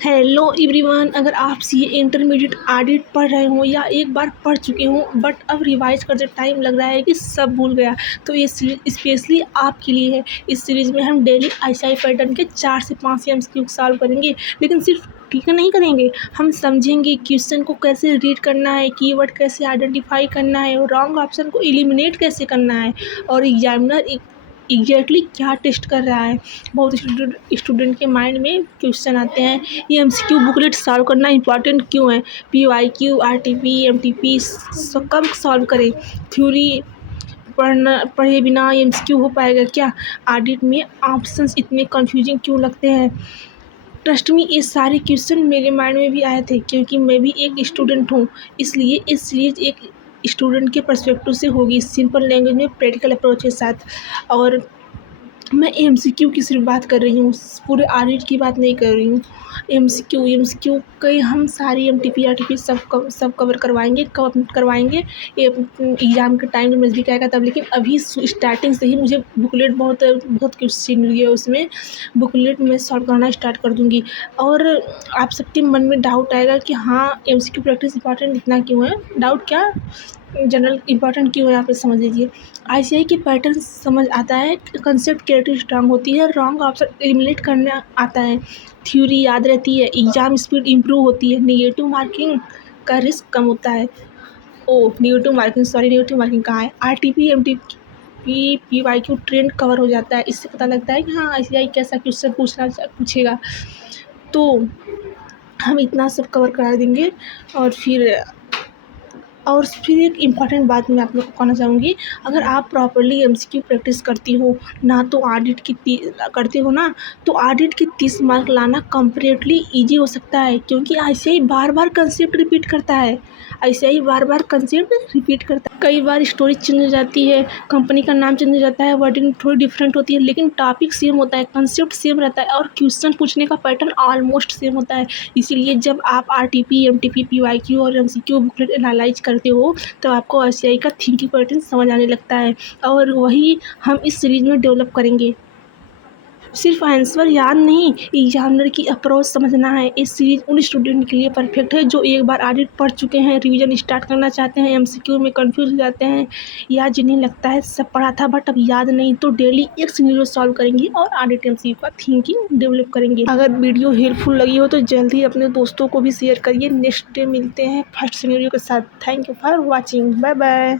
Hello everyone, अगर आप CA intermediate audit पढ़ रहे हो या एक बार पढ़ चुके हो बट अब रिवाइज करते टाइम लग रहा है कि सब भूल गया, तो ये सीरीज स्पेशली आपके लिए है। इस सीरीज़ में हम डेली आईसीआई पैटर्न के 4 से 5 एमसीक्यू सॉल्व करेंगे, लेकिन सिर्फ ठीक है नहीं करेंगे, हम समझेंगे क्वेश्चन को कैसे रीड करना है, कीवर्ड कैसे आइडेंटिफाई करना है, और रॉन्ग ऑप्शन को एलिमिनेट कैसे करना है, और एग्जामिनर एग्जैक्टली क्या टेस्ट कर रहा है। बहुत स्टूडेंट के माइंड में क्वेश्चन आते हैं, ये एमसीक्यू बुकलेट सॉल्व करना इंपॉर्टेंट क्यों है, पीवाईक्यू, आरटीपी, एमटीपी कब सॉल्व करें, थ्योरी पढ़े बिना एमसीक्यू हो पाएगा क्या, ऑडिट में ऑप्शंस इतने कंफ्यूजिंग क्यों लगते हैं। ट्रस्ट मी, ये सारे क्वेश्चन मेरे माइंड में भी आए थे, क्योंकि मैं भी एक स्टूडेंट हूँ। इसलिए इस सीरीज एक स्टूडेंट के पर्सपेक्टिव से होगी, सिंपल लैंग्वेज में प्रैक्टिकल अप्रोच के साथ। और मैं एमसीक्यू की सिर्फ बात कर रही हूँ, पूरे ऑडिट की बात नहीं कर रही हूँ। एमसीक्यू के हम सारी एमटीपी आरटीपी सब कवर करवाएंगे ये एग्ज़ाम के टाइम जब नज़दीक आएगा तब। लेकिन अभी स्टार्टिंग से ही मुझे बुकलेट बहुत क्वेश्चन हुई है, उसमें बुकलेट में सॉल्व करना स्टार्ट कर दूँगी। और आप सबके मन में डाउट आएगा कि हाँ, एमसीक्यू प्रैक्टिस इंपॉर्टेंट इतना क्यों है। डाउट क्या, जनरल इंपॉर्टेंट क्यों है, आप समझ लीजिए। आईसीआई की पैटर्न समझ आता है, कंसेप्ट क्लैरिटी स्ट्रांग होती है, रॉन्ग ऑप्शन एलिमिनेट करना आता है, थ्योरी याद रहती है, एग्जाम स्पीड इंप्रूव होती है, नेगेटिव मार्किंग का रिस्क कम होता है। नेगेटिव मार्किंग कहाँ है, RTP MTP PYQ trend cover हो जाता है। इससे पता लगता है कि हाँ, आईसीआई कैसा क्वेश्चन पूछेगा। तो हम इतना सब कवर करा देंगे। और फिर एक इम्पॉर्टेंट बात मैं आप लोग को कहना चाहूँगी, अगर आप प्रॉपर्ली एमसीक्यू प्रैक्टिस करती हो ना, तो ऑडिट की करते हो ना, तो ऑडिट के 30 मार्क लाना कंपैरेटिवली इजी हो सकता है, क्योंकि आईसीआई बार बार कंसेप्ट रिपीट करता है। कई बार स्टोरी चेंज हो जाती है, कंपनी का नाम चेंज हो जाता है, वर्डिंग थोड़ी डिफरेंट होती है, लेकिन टॉपिक सेम होता है, कंसेप्ट सेम रहता है, और क्वेश्चन पूछने का पैटर्न ऑलमोस्ट सेम होता है। इसीलिए जब आप आरटीपी, एमटीपी, पीवाईक्यू और एमसीक्यू बुकलेट एनालाइज करते हो तो आपको आईसीआई का थिंकिंग पैटर्न समझ आने लगता है, और वही हम इस सीरीज में डेवलप करेंगे। सिर्फ आंसर याद नहीं, एग्जामिनर की अप्रोच समझना है। इस सीरीज उन स्टूडेंट के लिए परफेक्ट है जो एक बार ऑडिट पढ़ चुके हैं, रिवीजन स्टार्ट करना चाहते हैं, एमसीक्यू में कंफ्यूज हो जाते हैं, या जिन्हें लगता है सब पढ़ा था बट अब याद नहीं, तो डेली एक सिनेरियो सॉल्व करेंगे और ऑडिट एमसीक्यू का थिंकिंग डेवलप करेंगे। अगर वीडियो हेल्पफुल लगी हो तो जल्दी अपने दोस्तों को भी शेयर करिए। नेक्स्ट डे मिलते हैं फर्स्ट सिनेरियो के साथ। Thank you for watching, bye bye.